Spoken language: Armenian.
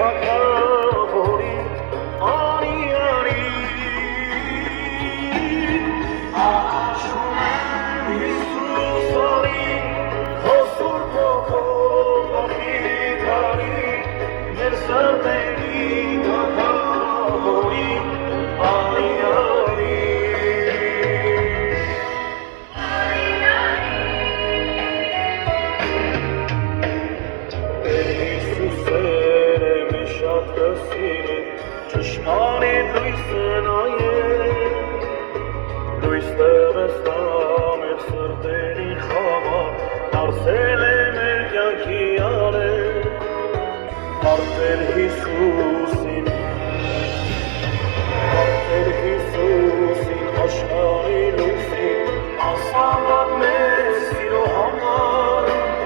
թագավորի արի աշում եմ Հիսուս արի քո սուրբ ոգով ախիթարի մեր սրտերի թագավորի արի Ճշմարիտ լույսը նայեց, լույս տեղստա մեր սրտերի խավար, դարձել է մեր կյանքի արև, արդեն Հիսուսի